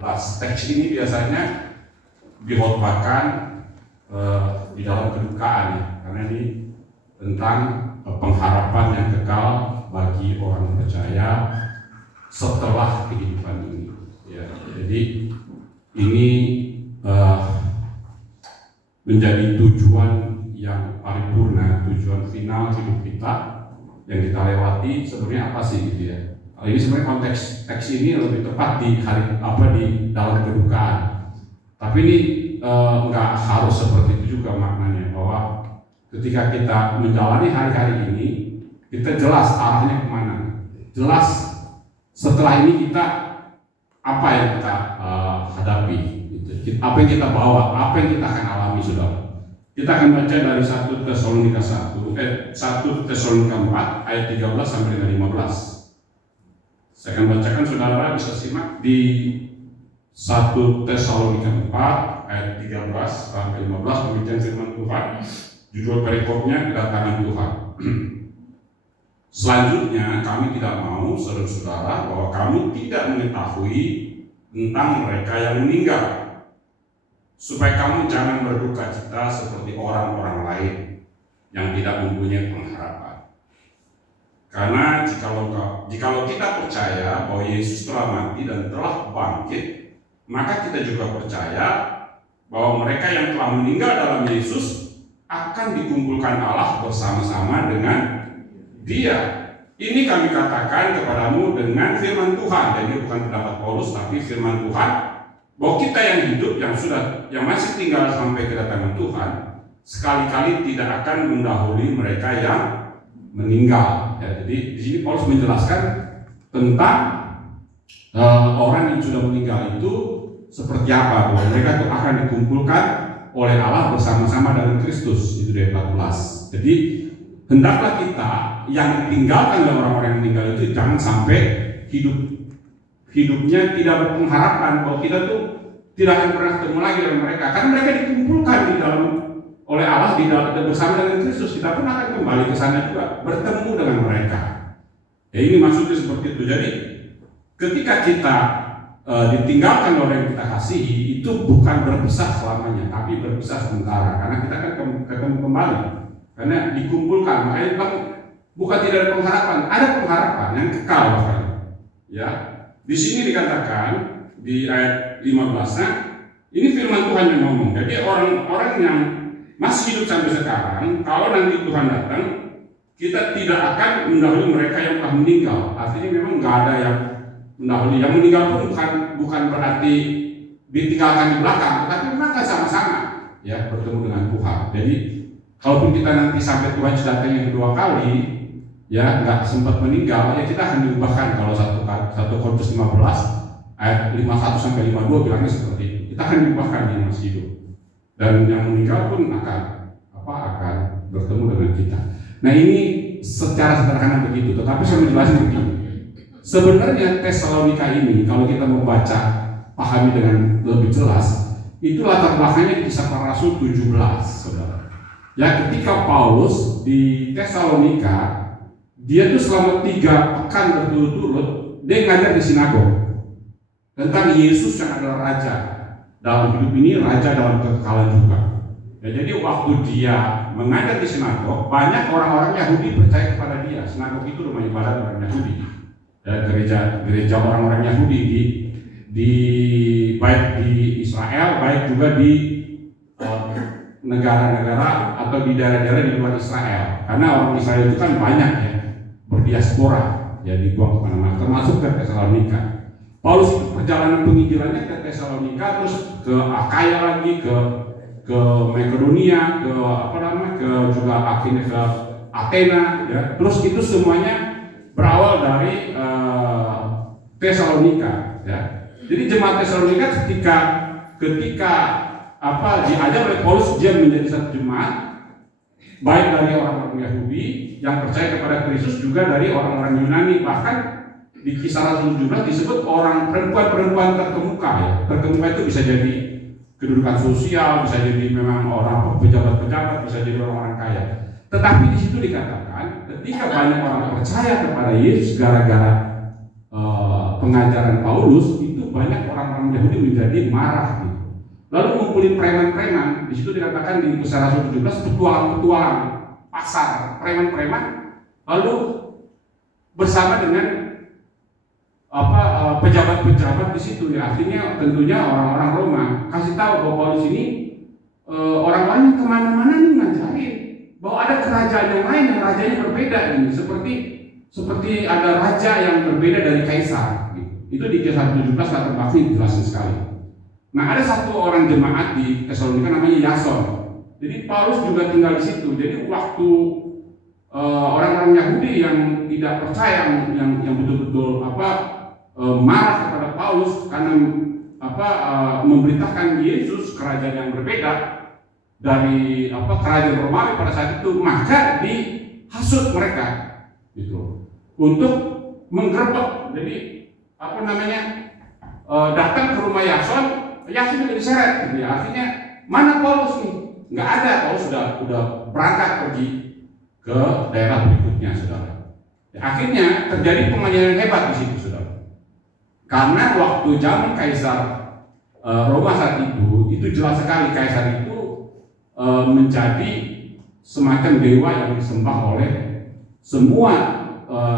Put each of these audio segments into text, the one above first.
Teks ini biasanya dihotbahkan di dalam kedukaan ya, karena ini tentang pengharapan yang kekal bagi orang percaya setelah kehidupan ini. Ya, jadi ini menjadi tujuan yang paripurna, tujuan final hidup kita yang kita lewati sebenarnya apa sih gitu ya. Ini sebenarnya konteks teks ini lebih tepat di di dalam kedukaan. Tapi ini nggak harus seperti itu juga maknanya, bahwa ketika kita menjalani hari-hari ini kita jelas arahnya kemana, jelas setelah ini kita apa yang kita hadapi, gitu. Apa yang kita bawa, apa yang kita akan alami, saudara. Kita akan baca dari 1 Tesalonika 4 ayat 13 sampai dengan 15. Saya akan bacakan, saudara bisa simak di 1 Tesalonika 4 ayat 13 sampai 15, pembacaan firman Tuhan. Judul perikopnya kedatangan Tuhan. Selanjutnya kami tidak mau, saudara-saudara, bahwa kamu tidak mengetahui tentang mereka yang meninggal, supaya kamu jangan berduka cita seperti orang-orang lain yang tidak mempunyai pengharapan. Karena jikalau kita percaya bahwa Yesus telah mati dan telah bangkit, maka kita juga percaya bahwa mereka yang telah meninggal dalam Yesus akan dikumpulkan Allah bersama-sama dengan Dia. Ini kami katakan kepadamu dengan firman Tuhan. Jadi bukan pendapat Paulus, tapi firman Tuhan, bahwa kita yang hidup, yang masih tinggal sampai kedatangan Tuhan, sekali-kali tidak akan mendahului mereka yang meninggal. Ya, jadi di sini Paulus menjelaskan tentang orang yang sudah meninggal itu seperti apa, bahwa mereka itu akan dikumpulkan oleh Allah bersama-sama dengan Kristus. Itu dari 14. Jadi hendaklah kita yang ditinggalkan oleh orang-orang yang meninggal itu jangan sampai hidupnya tidak berpengharapan bahwa kita tuh tidak akan pernah ketemu lagi dengan mereka, karena mereka dikumpulkan di dalam oleh Allah di dalam bersama dengan Kristus. Kita pun akan kembali ke sana juga, bertemu dengan mereka. Ya, ini maksudnya seperti itu. Jadi ketika kita ditinggalkan oleh yang kita kasihi, itu bukan berpisah selamanya, tapi berpisah sementara, karena kita akan ketemu kembali, karena dikumpulkan. Makanya bilang bukan tidak ada pengharapan, ada pengharapan yang kekal bahkan. Ya, di sini dikatakan di ayat 15-nya, ini firman Tuhan yang ngomong. Jadi orang-orang yang masih hidup sampai sekarang, kalau nanti Tuhan datang, kita tidak akan mendahului mereka yang telah meninggal. Artinya memang nggak ada yang mendahului. Yang meninggal pun bukan berarti ditinggalkan di belakang, tetapi mereka sama-sama ya bertemu dengan Tuhan. Jadi kalaupun kita nanti sampai Tuhan datang yang kedua kali, ya nggak sempat meninggal, ya kita akan diubahkan. Kalau 1 Korintus 15 ayat 51 sampai 52 bilangnya seperti itu. Kita akan diubahkan yang masih hidup, dan yang meninggal pun akan bertemu dengan kita. Nah, ini secara sederhana begitu, tetapi saya menjelaskan begini. Sebenarnya Tesalonika ini kalau kita membaca, pahami dengan lebih jelas, itu latar belakangnya kisah para rasul 17, saudara. Ya, ketika Paulus di Tesalonika, dia tuh selama 3 pekan berturut-turut dia ngajar di sinagog tentang Yesus yang adalah raja dalam hidup ini, raja dalam kekekalan juga. Ya, jadi waktu dia mengajar di sinagog, banyak orang-orang Yahudi percaya kepada dia. Sinagog itu rumah ibadat orang Yahudi, ya, gereja orang-orang Yahudi di baik di Israel, baik juga di negara-negara atau di daerah-daerah di luar Israel. Karena orang Israel itu kan banyak ya, berdiaspora, ya dibuang kemana-mana, termasuk ke Tesalonika. Paulus itu perjalanan penginjilannya ke Tesalonika, terus ke Akaya lagi, ke Makedonia, juga akhirnya ke Athena, ya. Terus itu semuanya berawal dari Tesalonika, ya. Jadi jemaat Tesalonika ketika diajar oleh Paulus, dia menjadi satu jemaat, baik dari orang-orang Yahudi yang percaya kepada Kristus, juga dari orang-orang Yunani. Bahkan di Kisah Rasul 17 disebut orang perempuan terkemuka, ya. Terkemuka itu bisa jadi kedudukan sosial, bisa jadi memang orang pejabat-pejabat, bisa jadi orang-orang kaya. Tetapi di situ dikatakan ketika banyak orang percaya kepada Yesus gara-gara pengajaran Paulus, itu banyak orang orang Yahudi menjadi marah gitu. Lalu ngumpulin preman-preman. Di situ dikatakan di Kisah Rasul 17 petualang pasar preman-preman. Lalu bersama dengan pejabat-pejabat di situ ya, artinya tentunya orang-orang Roma kasih tahu bahwa Paulus ini orang-orang yang kemana-mana nih ngajarin bahwa ada kerajaan yang lain yang rajanya berbeda ini, seperti ada raja yang berbeda dari kaisar. Itu di Kisah 17 latar belakangnya dijelaskan sekali. Nah, ada satu orang jemaat di Tesalonika namanya Yason. Jadi Paulus juga tinggal di situ. Jadi waktu orang-orang Yahudi yang tidak percaya, yang betul-betul marah kepada Paulus karena memberitakan Yesus kerajaan yang berbeda dari kerajaan Romawi pada saat itu, maka dihasut mereka gitu untuk menggerebek. Jadi datang ke rumah Yason juga diseret gitu ya. Artinya mana Paulus nih? Nggak ada. Paulus sudah berangkat pergi ke daerah berikutnya, saudara. Ya, akhirnya terjadi penganiayaan hebat di situ, saudara. Karena waktu zaman Kaisar Roma saat itu jelas sekali kaisar itu menjadi semacam dewa yang disembah oleh semua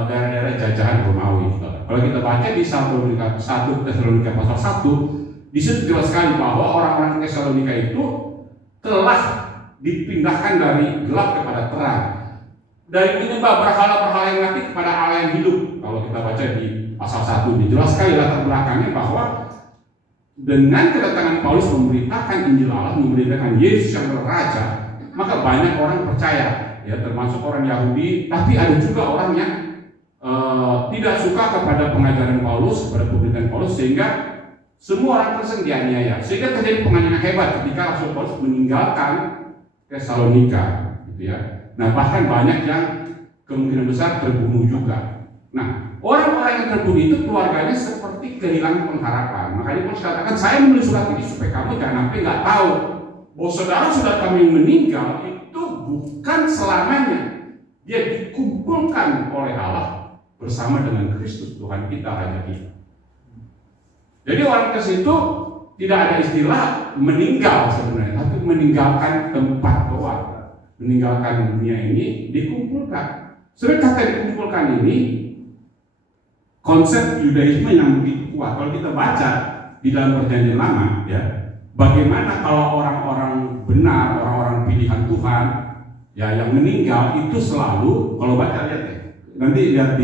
daerah-daerah jajahan Romawi. Kalau kita baca di 1 Tesalonika pasal 1, di situ jelas sekali bahwa orang-orang Tesalonika itu telah dipindahkan dari gelap kepada terang, dari menyembah berhala-berhala yang mati kepada Allah yang hidup. Kalau kita baca di pasal 1, dijelas sekali latar belakangnya bahwa dengan kedatangan Paulus memberitakan Injil Allah, memberitakan Yesus yang berraja, maka banyak orang percaya, ya, termasuk orang Yahudi, tapi ada juga orang yang tidak suka kepada pengajaran Paulus, kepada pemberitaan Paulus, sehingga semua orang Kristen dianiaya, sehingga terjadi penganiayaan hebat ketika Rasul Paulus meninggalkan Tesalonika, gitu ya. Nah, bahkan banyak yang kemungkinan besar terbunuh juga. Nah, orang-orang yang terbunuh itu keluarganya seperti kehilangan pengharapan. Makanya Paulus katakan, saya menulis surat ini supaya kamu jangan sampai nggak tahu bahwa saudara-saudara kami yang meninggal itu bukan selamanya. Dia dikumpulkan oleh Allah bersama dengan Kristus Tuhan kita, Raja kita. Jadi orang Kristen itu tidak ada istilah meninggal sebenarnya, tapi meninggalkan tempat doa, meninggalkan dunia ini, dikumpulkan. Sebenarnya kata dikumpulkan ini konsep Yudaisme yang begitu kuat. Kalau kita baca di dalam Perjanjian Lama, ya, bagaimana kalau orang-orang benar, orang-orang pilihan Tuhan, ya, yang meninggal itu selalu, kalau baca lihat ya, nanti lihat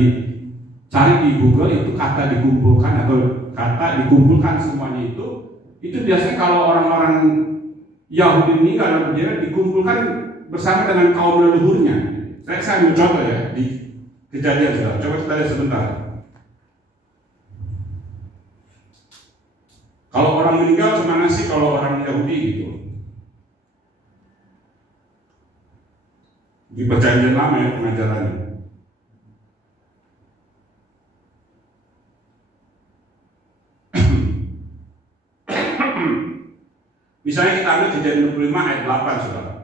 cari di Google itu kata dikumpulkan atau kata dikumpulkan semuanya itu biasanya kalau orang-orang Yahudi meninggal dalam perjalanan dikumpulkan bersama dengan kaum leluhurnya. Saya ambil contoh ya di Kejadian, saudara. Coba kita lihat sebentar. Kalau orang meninggal kemana sih kalau orang Yahudi gitu? Di Perjanjian Lama ya pengajarannya. Misalnya kita ambil Kejadian 25 ayat 8, saudara.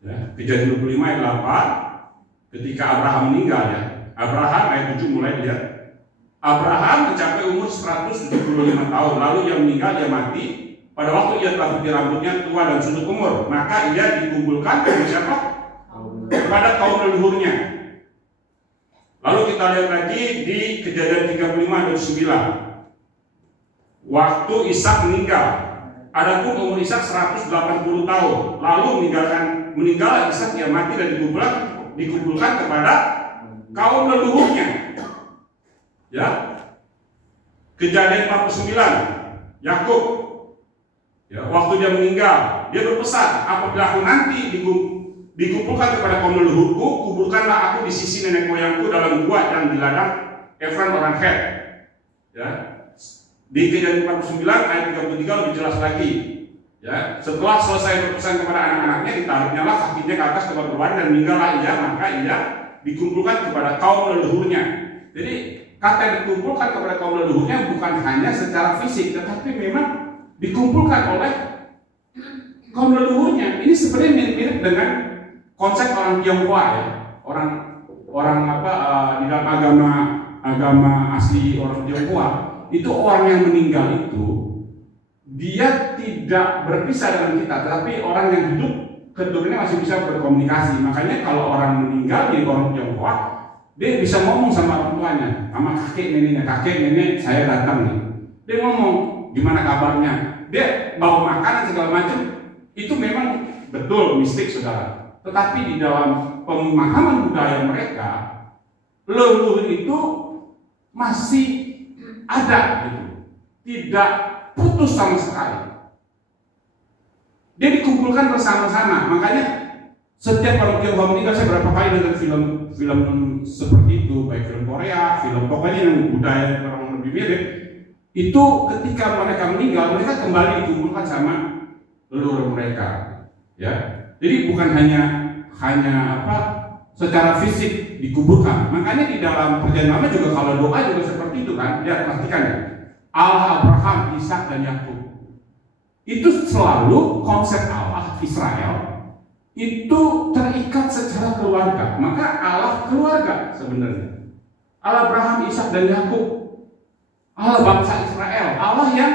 Ya, Kejadian 25 ayat 8, ketika Abraham meninggal ya. Abraham ayat 7 mulai lihat. Abraham mencapai umur 175 tahun, lalu ia meninggal, dia mati. Pada waktu ia telah putih rambutnya, tua dan sunduk umur, maka ia dikumpulkan kepada siapa? Kepada kaum leluhurnya. Lalu kita lihat lagi di Kejadian 35 ayat 9. Waktu Ishak meninggal, adapun umur Ishak 180 tahun, lalu meninggal Ishak, ia mati dan dikumpulkan kepada kaum leluhurnya. Ya, Kejadian 49, Yakub, ya, waktu dia meninggal, dia berpesan, apabila aku nanti dikumpulkan kepada kaum leluhurku, kuburkanlah aku di sisi nenek moyangku dalam gua yang di ladang Efron orang Het. Ya, di Kejadian 49 ayat 33 lebih jelas lagi. Ya, setelah selesai berpesan kepada anak-anaknya, ditariknya lah kakinya ke atas tempat berbaring dan meninggallah ia, maka ia dikumpulkan kepada kaum leluhurnya. Jadi kata yang dikumpulkan kepada kaum leluhurnya bukan hanya secara fisik, tetapi memang dikumpulkan oleh kaum leluhurnya. Ini sebenarnya mirip-mirip dengan konsep orang Tionghoa ya, orang di dalam agama asli orang Tionghoa itu orang yang meninggal itu dia tidak berpisah dengan kita, tetapi orang yang hidup keturunannya masih bisa berkomunikasi. Makanya kalau orang meninggal di orang Tionghoa, dia bisa ngomong sama orang tuanya, sama kakek neneknya, kakek nenek saya datang nih. Dia ngomong, gimana kabarnya? Dia bawa makanan segala macam. Itu memang betul mistik, saudara. Tetapi di dalam pemahaman budaya mereka, leluhur itu masih ada gitu, tidak putus sama sekali. Dia dikumpulkan bersama-sama. Makanya setiap orang Tionghoa meninggal, saya berapa kali nonton film seperti itu, baik film Korea, film pokoknya yang budaya orang lebih mirip. Itu ketika mereka meninggal, mereka kembali dikumpulkan sama leluhur mereka. Ya, jadi bukan hanya secara fisik dikuburkan. Makanya di dalam perjanjian lama juga kalau doa juga seperti itu kan. Lihat, perhatikan ya. Allah Abraham, Ishak dan Yakub. Itu selalu konsep Allah Israel itu terikat secara keluarga. Maka Allah keluarga sebenarnya. Allah Abraham, Ishak dan Yakub. Allah bangsa Israel. Allah yang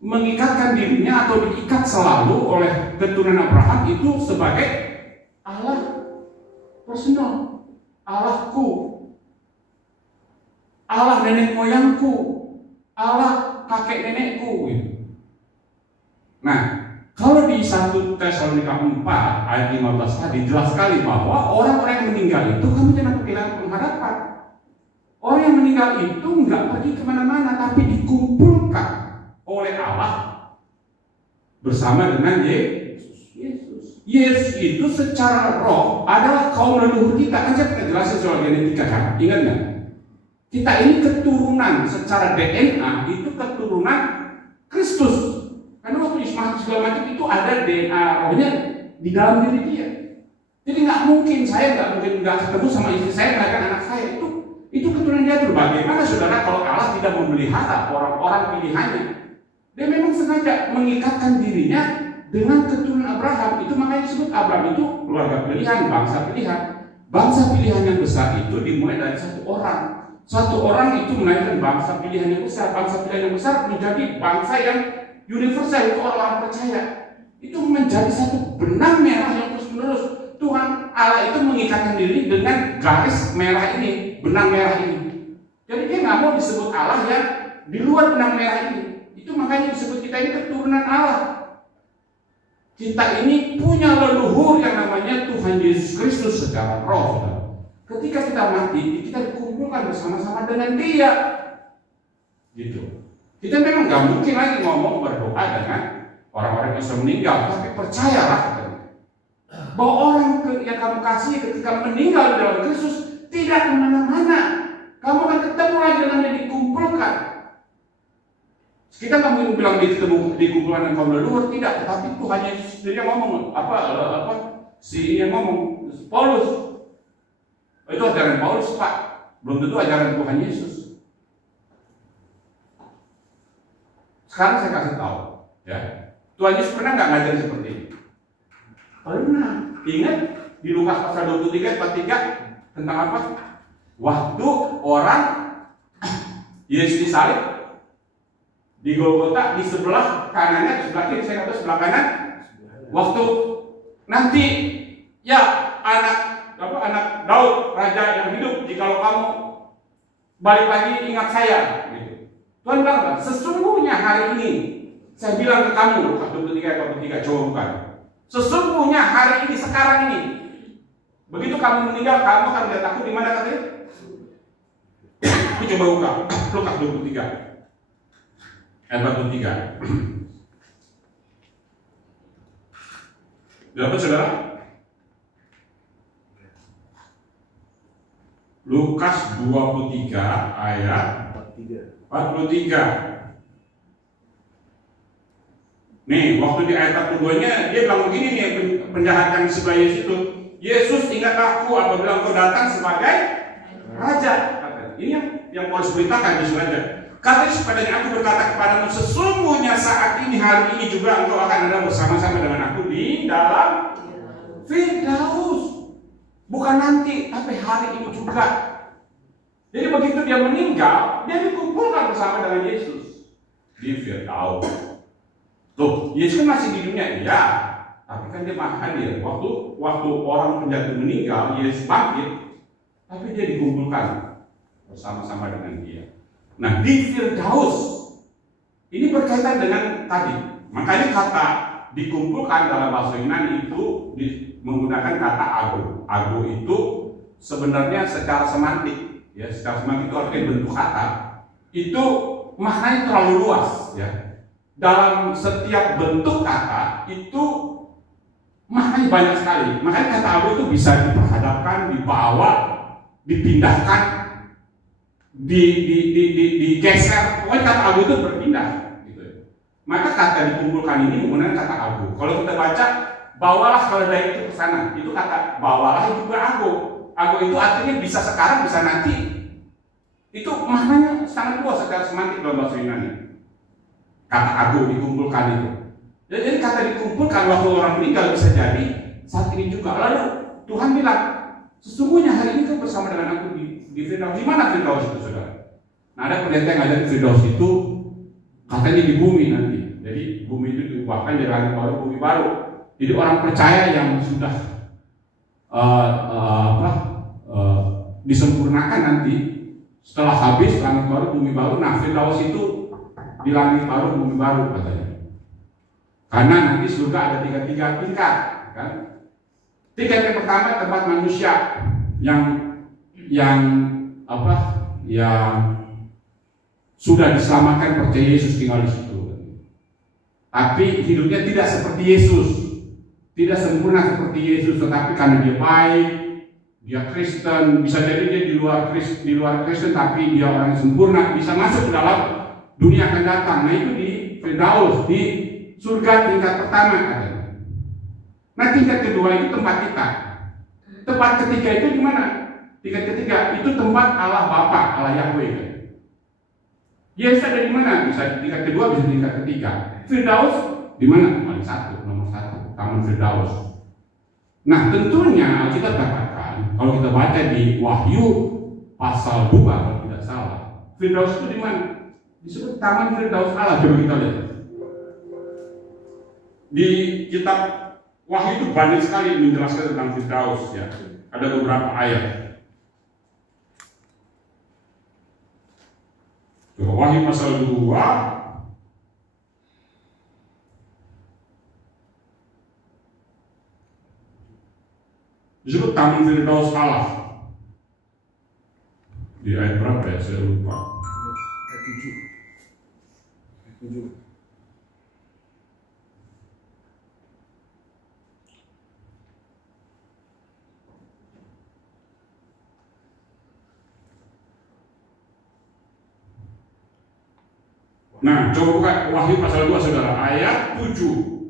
mengikatkan dirinya atau diikat selalu oleh keturunan Abraham itu sebagai Allah personal, Allahku, Allah nenek moyangku, Allah kakek nenekku. Nah, kalau di 1 Tesalonika 4 ayat 15 tadi jelas sekali bahwa orang-orang yang meninggal itu kami jangan kehilangan pengharapan. Orang yang meninggal itu nggak pergi kemana-mana, tapi dikumpulkan oleh Allah bersama dengan Yesus. Yesus itu secara roh adalah kaum leluhur kita. Kan saya pernah jelasin soal genetika kan? Ingat nggak? Kita ini keturunan secara DNA itu keturunan Kristus. Karena waktu Ismail segala macam itu ada DNA rohnya di dalam diri dia. Jadi nggak mungkin saya nggak ketemu sama istri saya melahirkan anak saya. Itu keturunan dia tuh. Bagaimana saudara kalau Allah tidak memelihara orang-orang pilihannya? Dia memang sengaja mengikatkan dirinya dengan keturunan Abraham. Itu makanya disebut Abraham itu keluarga pilihan, bangsa pilihan. Bangsa pilihan yang besar itu dimulai dari satu orang. Satu orang itu melahirkan bangsa pilihan yang besar. Bangsa pilihan yang besar menjadi bangsa yang universal, itu orang-orang percaya. Itu menjadi satu benang merah yang terus menerus. Tuhan Allah itu mengikatkan diri dengan garis merah ini, benang merah ini. Jadi dia nggak mau disebut Allah yang di luar benang merah ini. Itu makanya disebut kita ini keturunan Allah. Kita ini punya leluhur yang namanya Tuhan Yesus Kristus secara roh. Ketika kita mati, kita dikumpulkan bersama-sama dengan Dia. Gitu. Kita memang nggak mungkin lagi ngomong berdoa dengan orang-orang yang sudah meninggal, tapi percayalah bahwa orang yang kamu kasih ketika meninggal di dalam Kristus tidak kemana-mana. Kamu akan ketemu lagi dengan yang dikumpulkan. Kita nggak mungkin bilang dikumpulkan dengan kaum leluhur, tidak. Tetapi Tuhan Yesus sendiri yang ngomong yang ngomong Paulus. Itu ajaran Paulus, Pak. Belum tentu ajaran Tuhan Yesus. Sekarang saya kasih tahu, ya. Tuhan Yesus pernah nggak ngajar seperti ini? Pernah. Ingat di Lukas pasal 23 ayat 43 tentang apa? Waktu orang Yesus disalib di Golgota, di sebelah kanannya, di sebelah kiri, saya kata sebelah kanan. Waktu nanti ya anak Daud, raja yang hidup, jikalau kamu balik lagi ingat saya. Gitu. Tuhan bilang, sesungguhnya hari ini saya bilang ke kamu, Lukas 23 ayat 43, coba bukan. Sesungguhnya hari ini, sekarang ini, begitu kamu meninggal, kamu akan lihat aku di mana katanya? Aku coba buka, Lukas 23 ayat 43. Dapat saudara? Lukas 23 ayat 43. Nih, waktu di ayat 42-nya dia bilang begini nih, penjahat yang di sebelah Yesus itu, Yesus ingat aku apabila engkau datang sebagai raja. Ini yang Paulus beritakan di raja. Kata Yesus padanya, aku berkata kepadamu, sesungguhnya saat ini, hari ini juga engkau akan ada bersama-sama dengan aku di dalam Firdaus. Bukan nanti, tapi hari ini juga. Jadi begitu dia meninggal, dia dikumpulkan bersama dengan Yesus di Firdaus. Tuh, Yesus kan masih di dunia, iya. Tapi kan dia hadir. Waktu orang penjahat meninggal, Yesus bangkit, tapi dia dikumpulkan bersama-sama dengan dia. Nah, di Firdaus ini berkaitan dengan tadi. Makanya kata dikumpulkan dalam bahasa Yunani itu menggunakan kata ago. Ago itu sebenarnya secara semantik, ya, secara semantik itu artinya bentuk kata. Itu maknanya terlalu luas, ya. Dalam setiap bentuk kata itu maknanya banyak sekali. Makanya kata ago itu bisa diperhadapkan, dibawa, dipindahkan, digeser. Pokoknya kata ago itu berpindah. Maka kata dikumpulkan ini menggunakan kata ago. Kalau kita baca, bawalah keledai itu ke sana, itu kata bawalah itu ago. Ago itu artinya bisa sekarang, bisa nanti. Itu maknanya sangat luas secara semantik dalam bahasa Yunani. Kata ago dikumpulkan itu. Jadi kata dikumpulkan waktu orang meninggal bisa jadi saat ini juga. Lalu Tuhan bilang, sesungguhnya hari ini kau bersama dengan aku di Firdaus. Di mana Firdaus itu, saudara? Nah, ada pendeta yang ada di Firdaus itu katanya di bumi nanti. Jadi bumi itu diubahkan jadi langit baru, bumi baru. Jadi orang percaya yang sudah disempurnakan nanti setelah habis langit baru, bumi baru. Nah, Firdaus itu di langit baru, bumi baru katanya. Karena nanti surga ada tiga tingkat, kan? Tingkat yang pertama tempat manusia yang sudah diselamatkan percaya Yesus tinggal di situ. Tapi hidupnya tidak seperti Yesus, tidak sempurna seperti Yesus, tetapi karena dia baik, dia Kristen, bisa jadi dia di luar Kristen, tapi dia orang yang sempurna, bisa masuk ke dalam dunia akan datang. Nah, itu di Firdaus, di surga tingkat pertama katanya. Nah, tingkat kedua itu tempat kita. Tempat ketiga itu di mana? Tingkat ketiga itu tempat Allah Bapa, Allah Yahweh. Yesus ada di mana? Bisa di tingkat kedua, bisa di tingkat ketiga. Firdaus di mana? Nomor satu, Taman Firdaus. Nah, tentunya kita katakan kalau kita baca di Wahyu pasal 2 kalau tidak salah, Firdaus itu di mana? Disebut Taman Firdaus Allah. Coba kita lihat. Di kitab Wahyu itu banyak sekali menjelaskan tentang Firdaus, ya. Ada beberapa ayat. Coba Wahyu pasal 2 disebut Taman Firdaus Allah. Di ayat berapa ya? Saya lupa. Ayat 7. Nah, coba buka Wahyu pasal 2, saudara, ayat 7.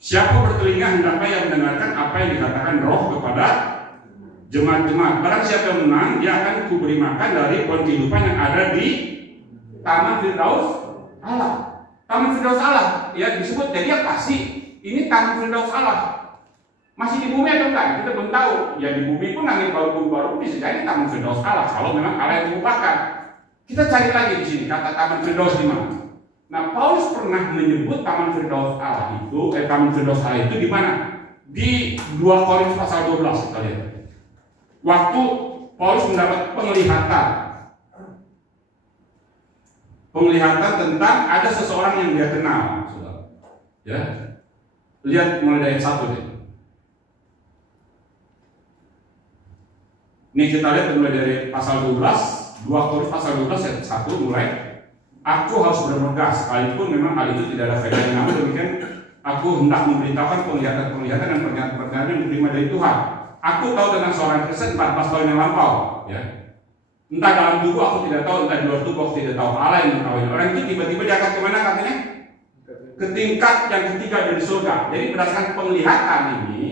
Siapa bertelinga hendaklah yang mendengarkan apa yang dikatakan Roh kepada jemaat-jemaat. Barang siapa yang menang, dia akan kuberi makan dari pohon kehidupan yang ada di Taman Firdaus Allah. Taman Firdaus Allah, ya disebut. Jadi ya pasti ini Taman Firdaus Allah. Masih di bumi atau enggak? Kita belum tahu. Ya di bumi pun langit baru bisa jadi Taman Firdaus Allah. Kalau memang Allah yang diubahkan. Kita cari lagi di sini kata Taman Firdaus di mana. Nah, Paulus pernah menyebut Taman Firdaus Allah itu, Taman Firdaus Allah itu di mana? Di 2 Korintus pasal 12 kita lihat. Waktu Paulus mendapat penglihatan tentang ada seseorang yang dia kenal, saudara. Ya, lihat mulai dari 1 deh. Ini kita lihat mulai dari pasal 12. 2 Korintus pasal 12 ayat 1 mulai. Aku harus bermegah sekalipun memang hal itu tidak ada faedahnya. Namun demikian aku hendak memberitahukan penglihatan dan pernyataan yang diterima dari Tuhan. Aku tahu tentang seorang Kristen 14 tahun yang lampau, ya. Entah dalam tubuh aku tidak tahu, entah di luar tubuh aku tidak tahu. Allah yang mengetahui. Orang itu tiba-tiba diangkat kemana katanya? Ke tingkat yang ketiga dari surga. Jadi berdasarkan penglihatan ini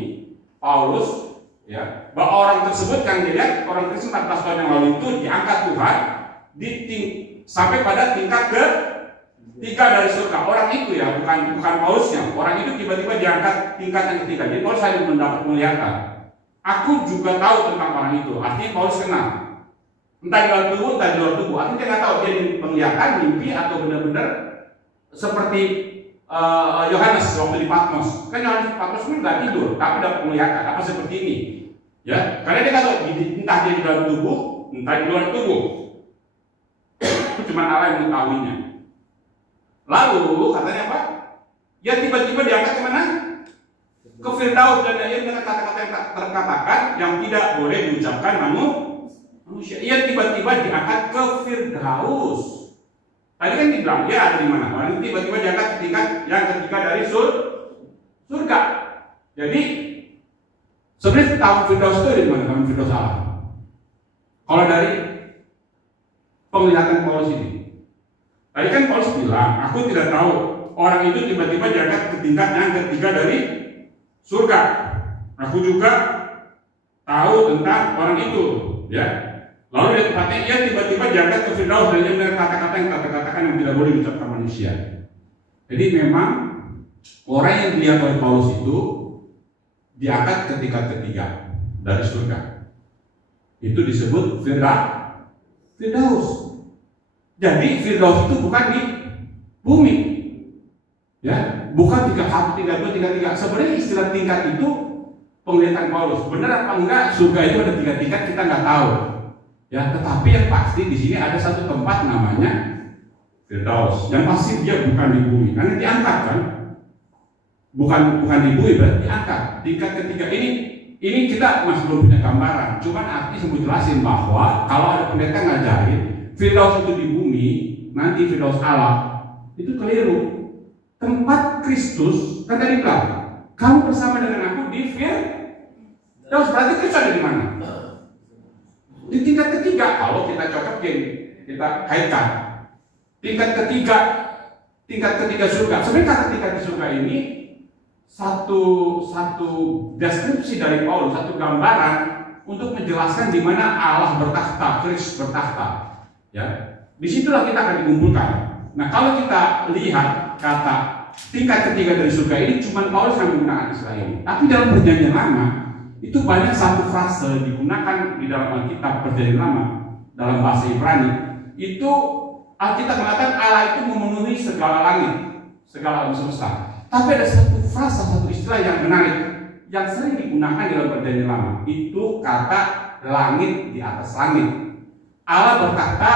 Paulus, ya, bahwa orang tersebut yang dilihat orang Kristen 14 tahun yang lalu itu diangkat Tuhan sampai pada tingkat ke-3 dari surga. Orang itu, ya, bukan Paulusnya. Orang itu tiba-tiba diangkat tingkat yang ketiga. Jadi Paulus hanya mendapat penglihatan. Aku juga tahu tentang orang itu. Artinya Paulus kenal. Entah di dalam tubuh, entah di luar tubuh. Artinya dia nggak tahu dia penglihatan, mimpi, atau benar-benar seperti Yohanes waktu di Patmos. Kan Yohanes di Patmos pun nggak tidur, tapi dapat penglihatan. Apa seperti ini? Ya, karena dia nggak tahu entah dia di dalam tubuh, entah di luar tubuh. Itu cuma Allah yang mengetahuinya. Lalu katanya apa? Ya tiba-tiba diangkat kemana? Ke Firdaus, dan ia dengan kata-kata yang terkatakan yang tidak boleh diucapkan manusia. Ia tiba-tiba diangkat ke Firdaus. Tadi kan dibilang dia ada di mana? Orang tiba-tiba diangkat ketika dari surga. Jadi sebenarnya tahu Firdaus itu di mana? Tahu Firdaus Allah. Kalau dari penglihatan Paulus ini, tadi kan Paulus bilang, aku tidak tahu orang itu tiba-tiba diangkat ke tingkat yang ketiga dari surga. Aku juga tahu tentang orang itu, ya. Lalu di tempatnya ia tiba-tiba diangkat ke Firdaus, dan dia dengan kata-kata yang tidak boleh diucapkan manusia. Jadi memang orang yang dilihat oleh Paulus itu diangkat ke tingkat ketiga dari surga. Itu disebut Firdaus. Jadi Firdaus itu bukan di bumi, ya, bukan 31, 32, 33. Sebenarnya istilah tingkat itu penglihatan Paulus. Benar apa enggak surga itu ada 3 tingkat, kita nggak tahu. Ya, tetapi yang pasti di sini ada satu tempat namanya Firdaus. Yang pasti dia bukan di bumi, karena diangkat kan. Bukan di bumi, berarti diangkat. Tingkat ketiga ini kita masih belum punya gambaran. Cuman arti saya mau jelasin bahwa kalau ada pendeta ngajarin Firdaus itu di bumi, nanti Firdaus Allah, itu keliru. Tempat Kristus, kan tadi bilang, kamu bersama dengan aku di Firdaus. Berarti Kristus ada di mana? Di tingkat ketiga. Kalau kita cocokin, kita kaitkan tingkat ketiga surga. Sebenarnya kata tingkat di surga ini satu deskripsi dari Paulus, satu gambaran untuk menjelaskan di mana Allah bertakhta, Kristus bertakhta. Ya, disitulah kita akan dikumpulkan. Nah, kalau kita lihat kata tingkat ketiga dari surga ini, cuma Paulus yang menggunakan istilah ini. Tapi dalam Perjanjian Lama itu banyak satu frase digunakan di dalam Alkitab Perjanjian Lama dalam bahasa Ibrani. Itu Alkitab mengatakan Allah itu memenuhi segala langit, segala alam semesta. Tapi ada satu frasa, satu istilah yang menarik, yang sering digunakan di dalam Perjanjian Lama. Itu kata langit di atas langit. Allah berkata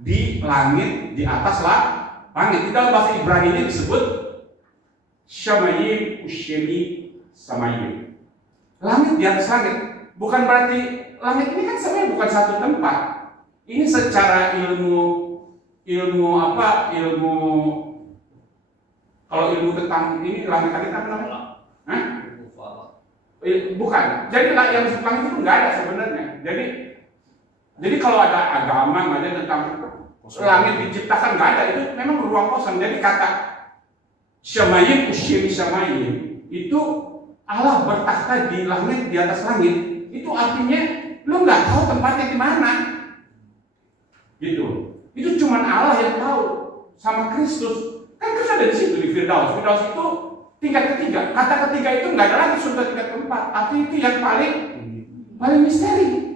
di langit di atas langit. Di dalam bahasa Ibrani ini disebut Shamayim Ushemi Samayim. Langit di atas langit. Bukan berarti langit ini kan sebenarnya bukan satu tempat. Ini secara ilmu kalau ilmu tentang ini langit tadi apa namanya? Hah? Bukan. Jadi yang disebut langit itu nggak ada sebenarnya. Jadi kalau ada agama ada tentang langit diciptakan, nggak ada. Itu memang ruang kosong. Jadi kata Shamayim Ushemi Shamayim itu Allah bertakhta di langit di atas langit. Itu artinya lu nggak tahu tempatnya di mana. Gitu. Itu cuma Allah yang tahu sama Kristus. Kan Kristus ada di situ di Firdaus. Firdaus itu tingkat ketiga. Kata ketiga itu nggak ada lagi surga tingkat keempat. Tapi itu yang paling misteri.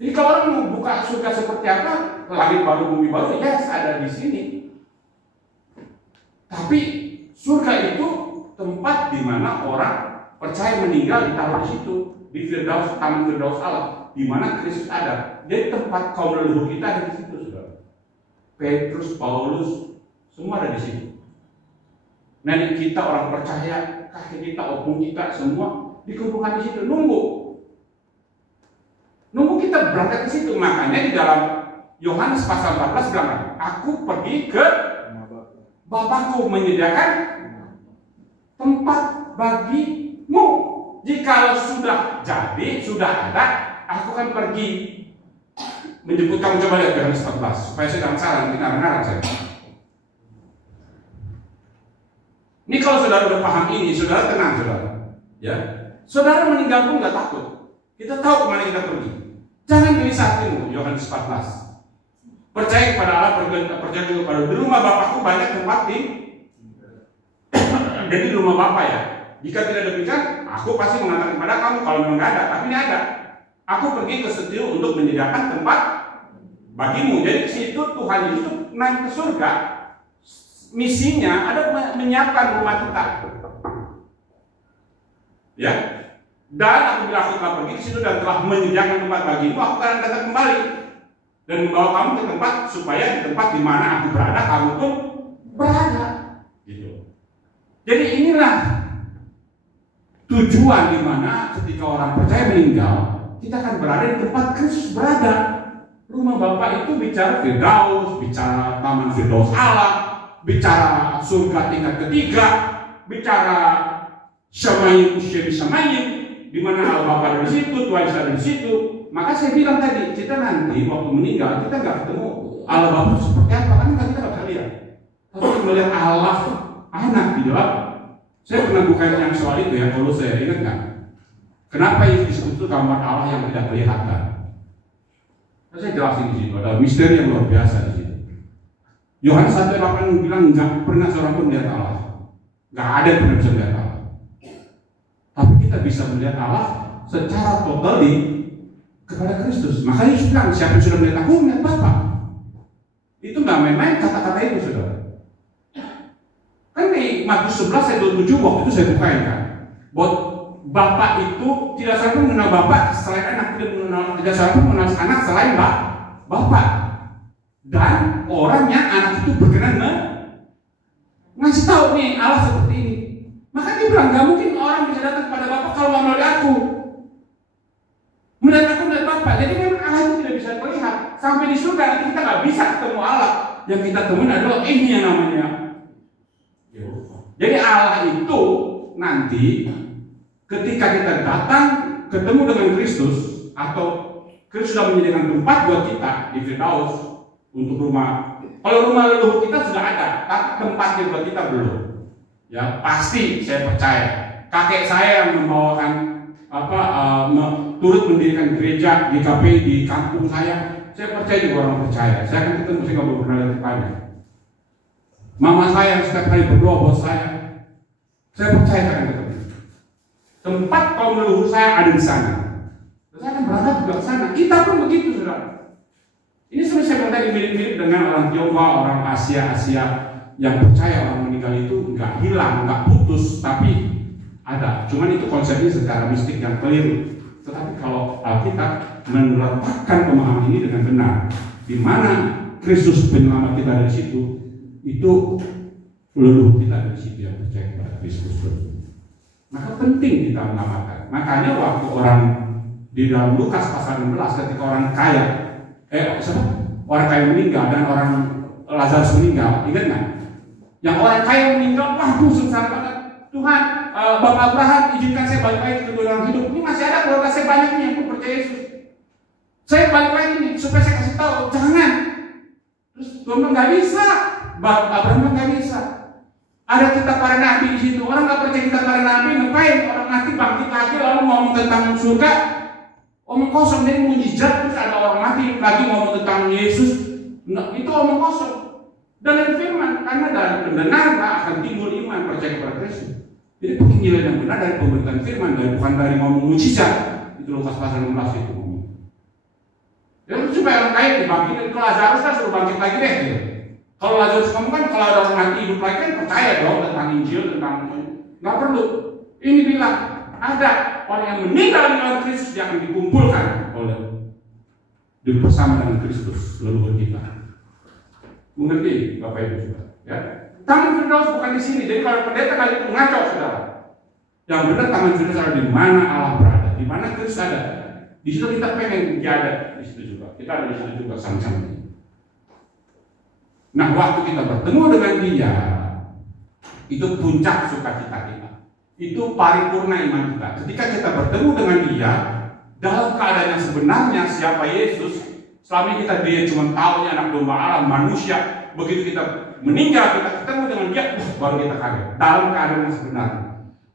Jadi kalau orang mau buka surga seperti apa, langit baru, bumi baru, yes ada di sini. Tapi surga itu tempat di mana orang percaya meninggal ditaruh di situ, di Firdaus, taman Firdaus Allah, di mana Kristus ada. Jadi tempat kaum leluhur kita ada di situ, saudara. Petrus, Paulus, semua ada di situ. Nah, kita orang percaya, kakek kita, opung kita, semua dikumpulkan di situ, nunggu kita berangkat ke situ. Makanya di dalam Yohanes pasal 14 bilang, aku pergi ke Bapakku menyediakan tempat bagimu. Jikalau sudah jadi, sudah ada, aku akan pergi menjemput kamu. Coba lihat Yohanes 14 supaya saya jangan salah, nanti ngarang-ngarang saya. Ini kalau saudara udah paham ini, saudara tenang, saudara. Ya, saudara meninggal pun nggak takut. Kita tahu kemana kita pergi. Jangan pilih hatimu, Yohanes 14. Percaya kepada Allah, percaya juga kepada. Di rumah Bapakku banyak tempat di. Jadi di rumah Bapak ya. Jika tidak demikian, aku pasti mengatakan kepada kamu kalau memang nggak ada, tapi ini ada. Aku pergi ke situ untuk menyediakan tempat bagimu. Jadi di situ Tuhan Yesus naik ke surga. Misinya ada menyiapkan rumah kita. Ya. Dan apabila aku telah pergi ke situ dan telah menyediakan tempat bagimu, aku akan datang kembali dan membawa kamu ke tempat supaya di tempat di mana aku berada, kamu pun berada. Gitu. Jadi inilah tujuan di mana ketika orang percaya meninggal, kita akan berada di tempat Kristus berada. Rumah Bapa itu bicara Firdaus, bicara Taman Firdaus Allah, bicara surga tingkat ketiga, bicara Syamayim Usyemi Syamayim, di mana Allah Bapa ada di situ, Tuhan ada di situ. Maka saya bilang tadi, kita nanti waktu meninggal kita nggak ketemu Allah Bapa seperti apa, kan kita nggak bisa lihat. Tapi melihat Allah anak di dalam. Saya pernah bukain yang soal itu ya, kalau saya ingat nggak? Kenapa yang disebut itu gambar Allah yang tidak kelihatan? Saya jelasin di situ, ada misteri yang luar biasa di situ. Yohanes 1:8 bilang nggak pernah seorang pun melihat Allah, nggak ada yang pernah bisa melihat Allah. Tapi kita bisa melihat Allah secara total kepada Kristus. Makanya Yesus bilang, siapa yang sudah melihat aku melihat Bapa. Itu nggak main-main kata-kata itu, saudara. Kan di Matius 11 ayat 27 waktu itu saya bukain kan, bahwa Bapak itu tidak seorang pun mengenal Bapak selain anak, tidak seorang pun mengenal anak selain Bapak. Dan orang yang anak itu berkenan ngasih tahu nih Allah seperti ini. Maka dia bilang nggak mungkin orang bisa datang kepada Bapak kalau nggak melalui aku. Melihat aku melihat Bapak. Jadi memang Allah itu tidak bisa terlihat. Sampai di surga nanti kita nggak bisa ketemu Allah. Yang kita temuin adalah ini yang namanya. Jadi Allah itu nanti ketika kita datang ketemu dengan Kristus atau Kristus sudah menyediakan tempat buat kita di Firdaus untuk rumah. Kalau rumah leluhur kita sudah ada, tapi tempatnya buat kita belum. Ya pasti saya percaya. Kakek saya yang membawakan turut mendirikan gereja GKP di kampung saya percaya juga orang percaya. Saya akan ketemu, saya nggak pernah lihat depannya. Mama saya yang setiap kali berdoa buat saya percaya akan ketemu. Tempat kaum leluhur saya ada di sana. Saya akan berangkat juga ke sana. Kita pun begitu, saudara. Ini sebenarnya saya bilang tadi mirip-mirip dengan orang Tionghoa, orang Asia yang percaya orang meninggal itu nggak hilang, nggak putus, tapi ada. Cuman itu konsepnya secara mistik yang keliru. Tetapi kalau Alkitab meletakkan pemahaman ini dengan benar, di mana Kristus penyelamat kita dari situ, itu leluhur kita dari situ yang percaya kepada Kristus. Maka penting kita mengamalkan. Makanya waktu orang di dalam Lukas pasal 16 ketika orang kaya, orang kaya meninggal dan orang Lazarus meninggal, ingat nggak? Yang orang kaya meninggal, wah sengsara banget. Tuhan, Bapak Abraham izinkan saya balik lagi ke dunia orang hidup. Ini masih ada keluarga saya banyak nih yang pun percaya Yesus. Saya balik lagi nih supaya saya kasih tahu, jangan. Terus Tuhan bilang nggak bisa. Abraham nggak bisa. Ada kita para nabi di situ. Orang nggak percaya kita para nabi, ngapain? Orang mati bangkit lagi lalu ngomong tentang surga, omong kosong. Jadi mujizat terus ada orang mati lagi ngomong tentang Yesus. Nah, itu omong kosong. Dan dari firman, karena dari pendengaran akan timbul iman percaya kepada Kristus. Jadi penginjilan yang benar dari pemberitaan firman, bukan dari ngomong mujizat. Itu Lukas pasal 16 itu. Jadi supaya orang kaya dibangkitin, kalau Lazarus kan suruh bangkit lagi deh. Gitu. Kalau Lazarus kamu kan kalau ada orang mati hidup lagi kan percaya dong tentang Injil, tentang nggak perlu. Ini bilang ada orang yang meninggal di dalam Kristus dia akan dikumpulkan bersama dengan Kristus leluhur kita. Mengerti Bapak Ibu Saudara? Ya. Taman Firdaus bukan di sini. Jadi kalau pendeta kali itu ngaco, saudara. Yang benar Taman Firdaus ada di mana Allah berada, di mana Kristus ada. Di situ kita pengen dia ada di situ juga. Kita ada di situ juga sama-sama. Nah, waktu kita bertemu dengan Dia, itu puncak sukacita kita. Itu paripurna iman kita. Ketika kita bertemu dengan Dia dalam keadaan yang sebenarnya siapa Yesus. Selama ini dia cuma tahunya anak domba Allah, manusia. Begitu kita meninggal, kita ketemu dengan Dia, baru kita kaget. Dalam keadaan yang sebenarnya.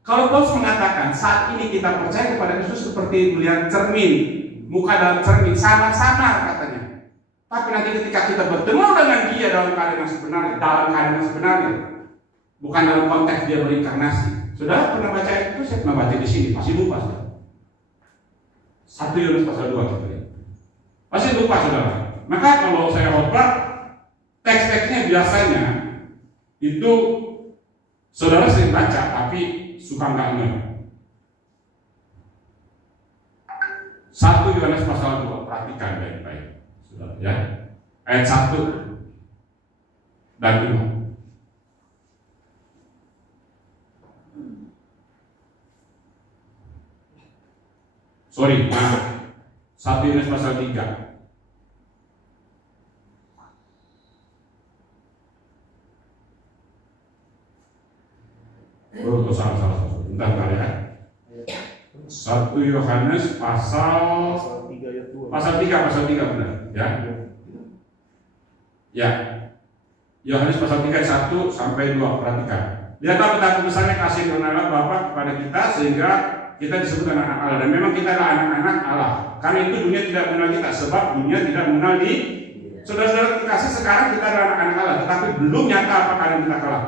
Kalau Paulus mengatakan saat ini kita percaya kepada Kristus seperti melihat cermin, muka dalam cermin, sama-sama katanya. Tapi nanti ketika kita bertemu dengan Dia dalam keadaan yang sebenarnya, bukan dalam konteks Dia berinkarnasi. Saudara pernah baca itu? Saya pernah baca di sini, pasti lupa saudara. 1 Yohanes pasal 2 gitu ya. Pasti lupa saudara. Maka kalau saya khotbah, teks-teksnya biasanya itu saudara sering baca, tapi suka nggak ngeh. 1 Yohanes pasal 2, perhatikan baik-baik, saudara ya. Ayat 1 dan 2. Sorry, 1 Yohanes pasal 3. Oh, salah. Bentar ya. 1 Yohanes pasal 3 benar, ya. Ya. Yohanes pasal 3 ayat 1 sampai 2, perhatikan. Lihatlah betapa besarnya kasih karunia Allah Bapa kepada kita sehingga kita disebut anak-anak Allah, dan memang kita adalah anak-anak Allah. Karena itu dunia tidak mengenal kita, sebab dunia tidak mengenal di saudara-saudara terkasih. Sekarang kita adalah anak-anak Allah, tetapi belum nyata apakah yang kita kelak.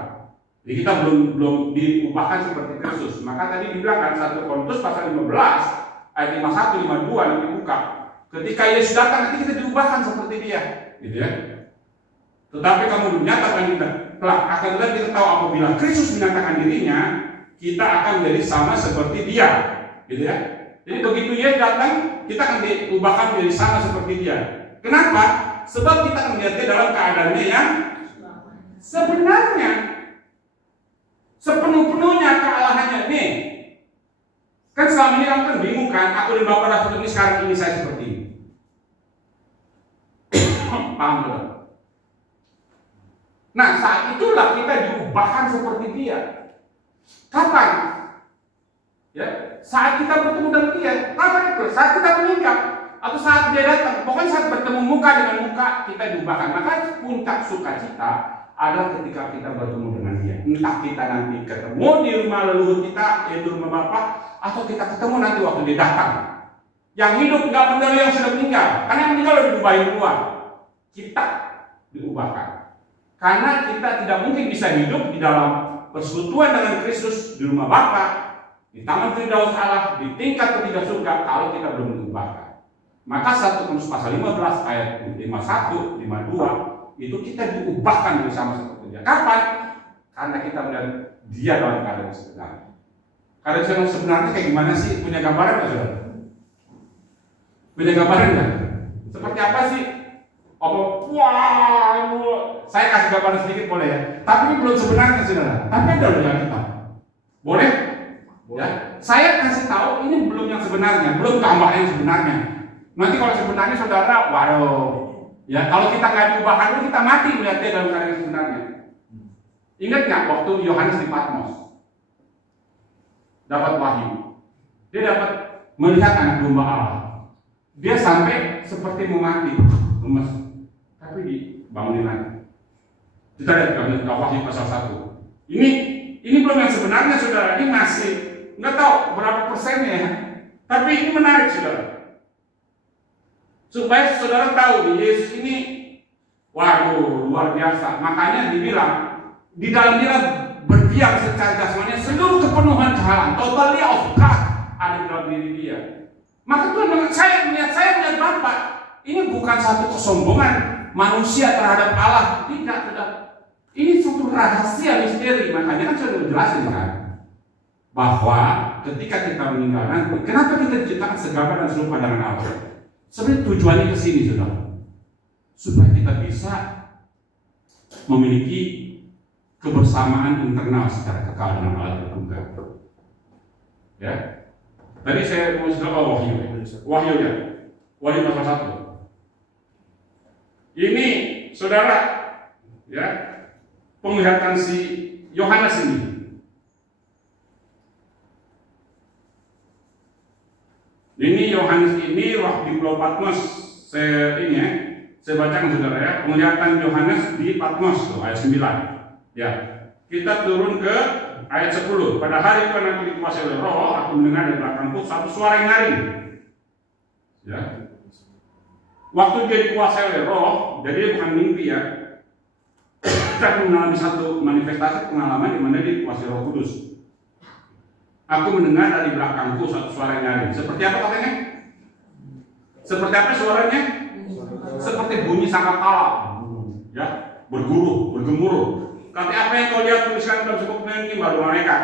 Jadi kita belum diubahkan seperti Kristus. Maka tadi dibilang kan 1 Korintus pasal 15 ayat 51, 52 yang dibuka. Ketika Yesus datang nanti kita diubahkan seperti dia, gitu ya. Tetapi kamu belum nyata kan kita kelak. Akan tetapi kita tahu apabila Kristus menyatakan dirinya, kita akan menjadi sama seperti dia, gitu ya. Jadi begitu Yesus datang, kita akan diubahkan menjadi sama seperti dia. Kenapa? Sebab kita akan melihatnya dalam keadaannya yang sebenarnya, sepenuh-penuhnya kealahannya. Nih, kan selama ini kamu kan bingung kan, aku dan Bapak Rasul ini sekarang ini saya seperti ini. Paham belum? Nah, saat itulah kita diubahkan seperti dia. Kapan? Ya, saat kita bertemu dengan dia. Kapan itu? Saat kita meninggal atau saat dia datang. Pokoknya saat bertemu muka dengan muka kita diubahkan. Maka puncak sukacita adalah ketika kita bertemu dengan dia. Entah kita nanti ketemu di rumah leluhur kita, yaitu rumah Bapa, atau kita ketemu nanti waktu dia datang. Yang hidup nggak benar yang sudah meninggal. Karena yang meninggal udah diubahin duluan. Kita diubahkan. Karena kita tidak mungkin bisa hidup di dalam persekutuan dengan Kristus di rumah Bapa, di taman Firdaus Allah, di tingkat ketiga surga kalau kita belum diubahkan. Maka 1 Korintus pasal 15 ayat 51, 52 itu kita diubahkan bersama seperti dia. Kapan? Karena kita melihat dia dalam keadaan sebenarnya. Keadaan sebenarnya kayak gimana sih? Punya gambaran nggak saudara? Punya gambaran nggak? Seperti apa sih? Saya kasih gambaran sedikit boleh ya? Tapi ini belum sebenarnya saudara. Tapi ada loh yang kita. Boleh? Ya. Saya kasih tahu ini belum yang sebenarnya, belum gambar yang sebenarnya. Nanti kalau sebenarnya saudara, waduh. Ya, kalau kita nggak diubahkan dulu kita mati melihat dia dalam keadaan yang sebenarnya. Ingat nggak waktu Yohanes di Patmos dapat wahyu, dia dapat melihat anak domba Allah. Dia sampai seperti mau mati, lemes, tapi dibangunin lagi. Kita lihat wahyu pasal 1. Ini belum yang sebenarnya saudara. Ini masih nggak tahu berapa persennya ya. Tapi ini menarik saudara. Supaya saudara tahu Yesus ini, waduh, luar biasa. Makanya dibilang di dalam dia berdiam secara jasmani seluruh kepenuhan kehalaan, totally of God ada di dalam diri dia. Maka Tuhan bilang, saya melihat Bapa. Ini bukan satu kesombongan manusia terhadap Allah, tidak saudara. Ini suatu rahasia misteri. Makanya kan saya sudah jelasin kan, bahwa ketika kita meninggal nanti, kenapa kita diciptakan segambar dan serupa dengan Allah? Sebenarnya tujuannya ke sini saudara, supaya kita bisa memiliki kebersamaan internal secara kekal dengan Allah Tritunggal. Ya, tadi saya mau cerita Wahyu pasal 1. Ini saudara, ya, penglihatan si Yohanes ini. Ini Yohanes ini waktu di Pulau Patmos, saya bacakan saudara ya, penglihatan Yohanes di Patmos tuh, ayat 9. Ya, kita turun ke ayat 10. Pada hari itu aku dikuasai oleh Roh, aku mendengar dari belakangku satu suara yang nyaring. Ya, waktu dia dikuasai oleh Roh, jadi dia bukan mimpi ya. Kita mengalami satu manifestasi pengalaman di mana dia dikuasai Roh Kudus. Aku mendengar dari belakangku suatu suara nyaring. Seperti apa katanya? Seperti apa suaranya? Seperti bunyi sangkakala. Ya, berguru, bergemuruh. Kata apa yang kau lihat tuliskan dalam sebuah ini baru malaikat.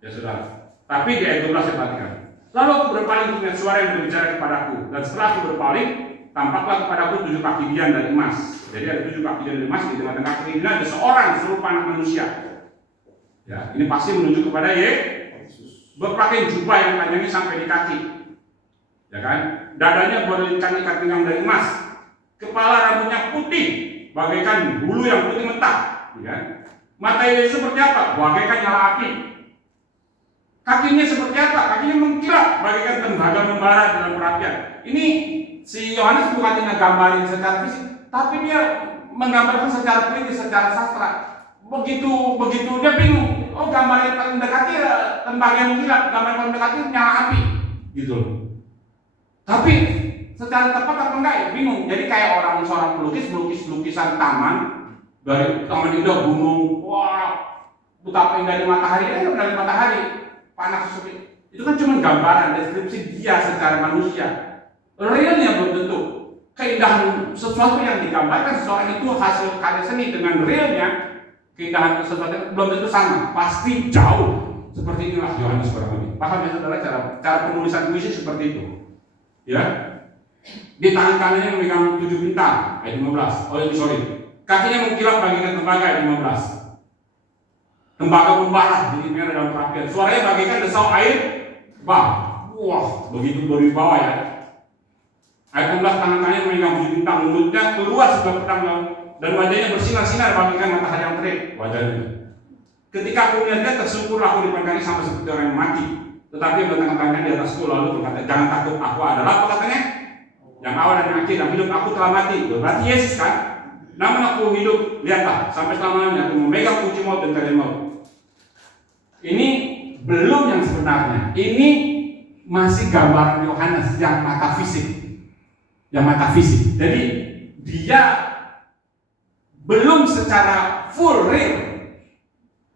Ya saudara. Tapi di ayat 12 saya perhatikan. Lalu aku berpaling untuk melihat suara yang berbicara kepadaku. Dan setelah aku berpaling, tampaklah kepadaku 7 kaki dian dari emas. Jadi ada 7 kaki dian dari emas, di tengah-tengah kaki dian ada seorang serupa anak manusia. Ya, ini pasti menunjuk kepada Yesus. Berpakaian jubah yang panjangnya sampai di kaki. Ya kan? Dadanya berlikan ikat pinggang dari emas. Kepala rambutnya putih, bagaikan bulu yang putih mentah. Ya kan? Mata Yesus seperti apa? Bagaikan nyala api. Kakinya seperti apa? Kakinya mengkilap bagaikan tembaga membara dalam perapian. Ini si Yohanes bukan gambarin secara fisik, tapi dia menggambarkan secara klinis, secara sastra. Begitu dia bingung. Oh, gambar yang paling mendekati tembaga yang mengkilap, gambar yang paling mendekati nyala api, gitu loh. Tapi secara tepat apa enggak ya? Bingung. Jadi kayak seorang pelukis melukis lukisan taman, dari taman indah gunung, wah, betapa indahnya matahari, dari matahari. Panas seperti itu kan cuma gambaran deskripsi dia secara manusia. Realnya belum tentu. Keindahan sesuatu yang digambarkan seseorang itu hasil karya seni dengan realnya, keindahan sesuatu belum tentu sama. Pasti jauh. Seperti inilah Yohanes kurang lebih. Paham ya saudara cara penulisan puisi seperti itu. Ya. Di tangan kanannya memegang 7 bintang ayat 15. Oh sorry. Kakinya mengkilap bagaikan tembaga ayat 15. Tembaga membara jadi merah dalam perapian. Suaranya bagaikan desau air bah. Wah, begitu berwibawa ya. Ayat 16, tangan kanannya memegang 7 bintang, mulutnya keluar sebuah pedang dan wajahnya bersinar-sinar bagaikan matahari yang terik. Wajahnya. Ketika aku melihatnya, tersungkur aku di pangkali sama seperti orang yang mati. Tetapi yang bertangan-tangan di atasku lalu berkata, jangan takut, aku adalah apa katanya? Yang awal dan yang akhir, yang hidup aku telah mati. Berarti Yesus kan? Namun aku hidup, lihatlah, sampai selamanya aku memegang kunci maut dan kalian maut. Ini belum yang sebenarnya. Ini masih gambaran Yohanes yang metafisik. Yang metafisik. Jadi dia belum secara full real.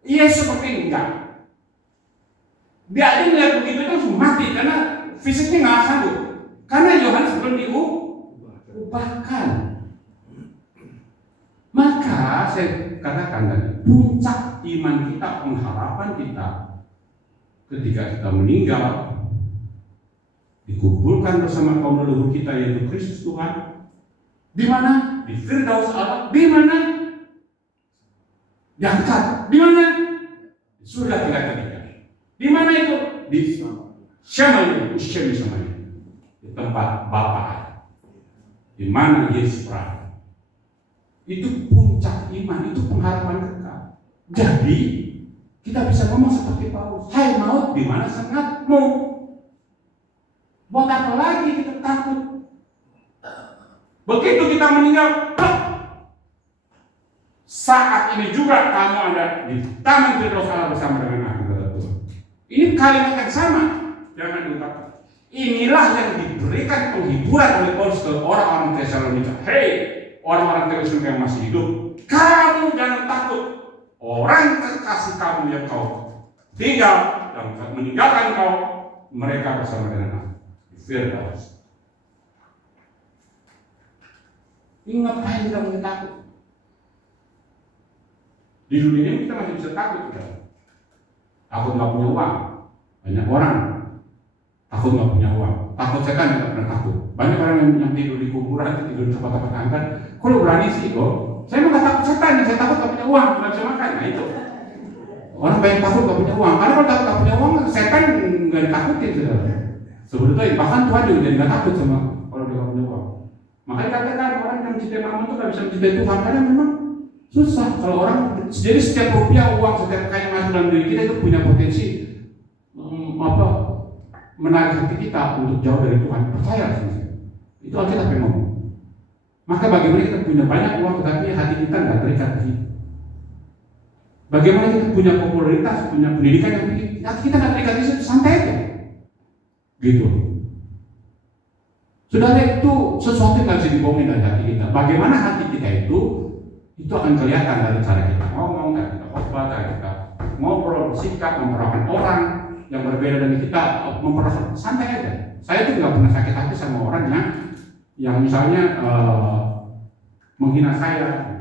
Ia seperti ini enggak. Dia aja melihat begitu itu langsung mati karena fisiknya nggak sanggup. Karena Yohanes belum diubahkan. Maka saya katakan tadi, puncak iman kita, pengharapan kita ketika kita meninggal dikumpulkan bersama kaum leluhur kita yaitu Kristus Tuhan. Di mana? Di Firdaus Allah. Di mana? Diangkat. Di mana? Di surga tingkat ketiga. Di mana itu? Di Syamai, di tempat Bapa. Di mana Yesus berada. Itu puncak iman, itu pengharapan kekal. Jadi kita bisa ngomong seperti Paulus, hai maut, di mana sengatmu? Buat apa lagi kita takut? Begitu kita meninggal, saat ini juga kamu ada di taman Firdaus Allah bersama dengan aku, kata Tuhan. Ini kalimat yang sama, jangan diungkapkan. Inilah yang diberikan penghiburan oleh Paulus ke orang-orang Tesalonika. Hei, orang-orang Kristen yang masih hidup, kamu jangan takut. Orang kekasih kamu yang kau tinggal dan meninggalkan kau, mereka bersama dengan aku di Firdaus. Ini ngapain kita mungkin takut? Di dunia ini kita masih bisa takut, kan? Takut nggak punya uang. Banyak orang takut nggak punya uang. Takut setan yang nggak pernah takut. Banyak orang yang tidur di kuburan, tidur di tempat-tempat angkat. Kalau berani sih, saya mah nggak takut setan, saya takut nggak punya uang, nggak bisa makan. Nah itu. Orang banyak takut nggak punya uang. Karena kalau takut nggak punya uang, setan nggak ditakutin sudah. Sebetulnya bahkan Tuhan juga jadi nggak takut sama kalau dia nggak punya uang. Makanya katakan orang yang mencintai mammon itu nggak bisa mencintai Tuhan karena memang susah. Kalau orang jadi setiap rupiah uang, setiap kaya masuk dalam diri kita itu punya potensi menarik hati kita untuk jauh dari Tuhan. Percaya sih. Itu Alkitab yang ngomong. Maka bagaimana kita punya banyak uang tetapi hati kita nggak terikat di situ? Bagaimana kita punya popularitas, punya pendidikan yang tinggi, hati kita nggak terikat di situ, santai aja. Gitu. Saudara, itu sesuatu yang nggak bisa dibohongin dari hati kita. Bagaimana hati kita itu akan kelihatan dari cara kita ngomong, cara kita khotbah, cara kita ngobrol, bersikap, memperlakukan orang. yang berbeda dari kita memperasa santai aja. Saya tuh nggak pernah sakit hati sama orang yang misalnya menghina saya.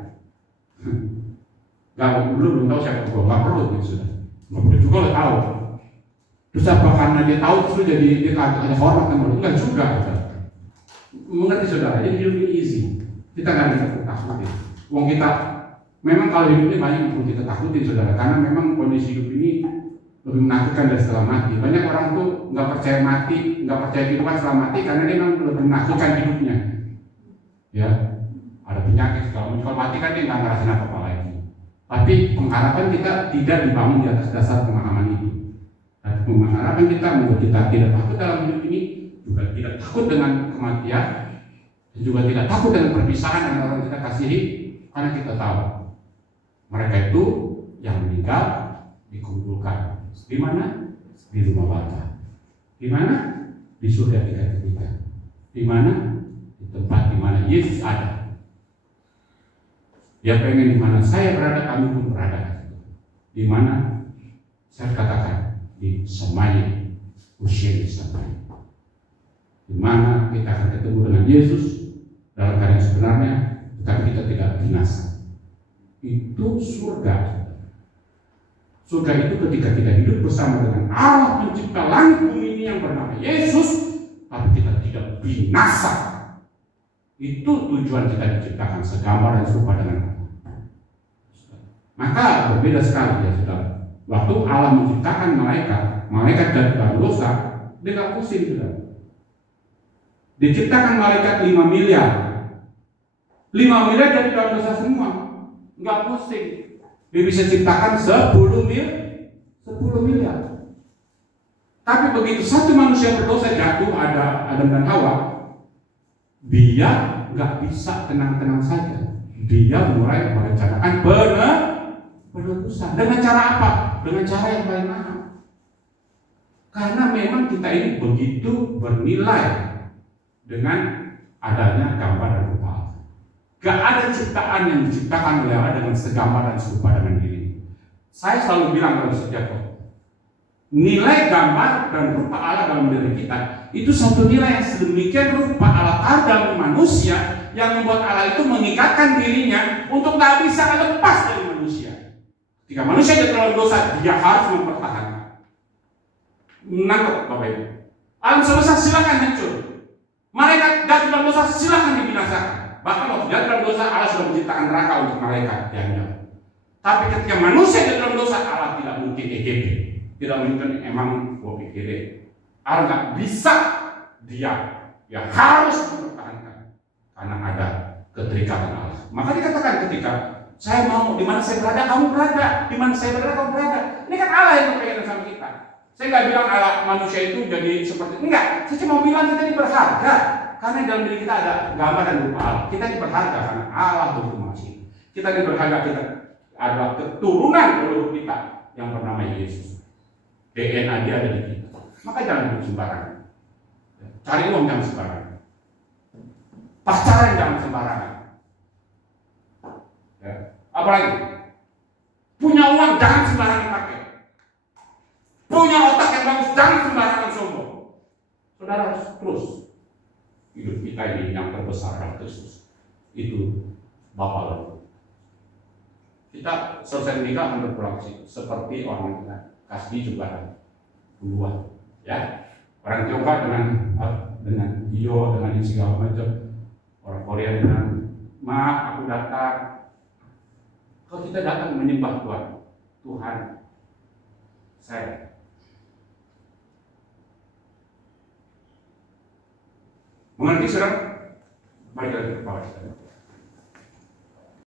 Belum tahu siapa gue, nggak perlu gitu sudah. Nggak perlu juga lo tahu. Terus apa karena dia tahu terus jadi dia ada hormat sama lu? Enggak juga. Gitu. Mengerti saudara? Jadi hidup ini easy. Kita nggak ada takutin. Uang kita memang kalau hidup ini banyak yang perlu kita takutin saudara, karena memang kondisi hidup ini lebih menakutkan dari setelah mati. Banyak orang tuh nggak percaya mati, nggak percaya kehidupan setelah mati karena dia memang lebih menakutkan hidupnya. Ya, ada penyakit kalau mati kan dia nggak ngerasain apa-apa lagi. Tapi pengharapan kita tidak dibangun di atas dasar pemahaman itu. Dan pengharapan kita membuat kita tidak takut dalam hidup ini, juga tidak takut dengan kematian, dan juga tidak takut dengan perpisahan dengan orang kita kasihi, karena kita tahu mereka itu yang meninggal dikumpulkan di mana? Di rumah Bapa. Di mana? Di surga kita. Di mana? Di tempat di mana Yesus ada. Dia pengen di mana saya berada, kamu pun berada. Di mana? Saya katakan di Samaya, usia di Samaya. Di mana kita akan ketemu dengan Yesus dalam keadaan sebenarnya, tetapi kita tidak binasa. Itu surga. Surga itu ketika kita hidup bersama dengan Allah pencipta langit bumi ini yang bernama Yesus, tapi kita tidak binasa. Itu tujuan kita diciptakan segambar dan serupa dengan Allah. Maka berbeda sekali ya saudara. Waktu Allah menciptakan malaikat dari dalam dosa, dia nggak pusing saudara. Diciptakan malaikat 5 miliar. 5 miliar dari dalam dosa semua, nggak pusing. Dia bisa ciptakan 10 miliar. Tapi begitu satu manusia berdosa jatuh, ada Adam dan Hawa, dia nggak bisa tenang-tenang saja. Dia mulai merencanakan penebusan. Dengan cara apa? Dengan cara yang paling mahal. Karena memang kita ini begitu bernilai dengan adanya gambar dan rupa Allah. Gak ada ciptaan yang diciptakan oleh Allah dengan segambar dan serupa dengan diri. Saya selalu bilang dalam setiap waktu, nilai gambar dan rupa Allah dalam diri kita itu satu nilai yang sedemikian rupa Allah taruh dalam manusia yang membuat Allah itu mengikatkan dirinya untuk tak bisa lepas dari manusia. Ketika manusia jatuh dalam dosa, dia harus mempertahankan. Menangkap Bapak Ibu. Alam semesta silakan hancur. Malaikat jatuh dalam dosa silakan dibinasakan. Bahkan waktu jatuh dalam dosa, Allah sudah menciptakan neraka untuk malaikat yang jatuh. Tapi ketika manusia jatuh dalam dosa, Allah tidak mungkin EGP. Tidak mungkin emang gua pikirin. Allah nggak bisa diam. Dia harus mempertahankan karena ada keterikatan Allah. Maka dikatakan ketika saya mau di mana saya berada, kamu berada. Di mana saya berada, kamu berada. Ini kan Allah yang berkaitan sama kita. Saya nggak bilang Allah manusia itu jadi seperti enggak. Saya cuma bilang kita ini berharga karena dalam diri kita ada gambar dan rupa Allah. Kita ini berharga karena Allah berfungsi. Kita ini berharga, kita adalah keturunan leluhur kita yang bernama Yesus. DNA dia ada di kita. Maka jangan hidup sembarangan. Cari uang jangan sembarangan. Pacaran jangan sembarangan. Ya. Apalagi punya uang jangan sembarangan pakai. Punya otak yang bagus jangan sembarangan sombong. Saudara harus terus hidup kita ini yang terbesar adalah Kristus. Itu Bapa lalu. Kita selesai menikah akan berpulang seperti orang kita kasih juga duluan, ya. Orang Tiongkok dengan Dio, dengan ini segala macam. Orang Korea dengan maaf aku datang. Kalau kita datang menyembah Tuhan, saya mengerti saudara? Mari kita ke bawah.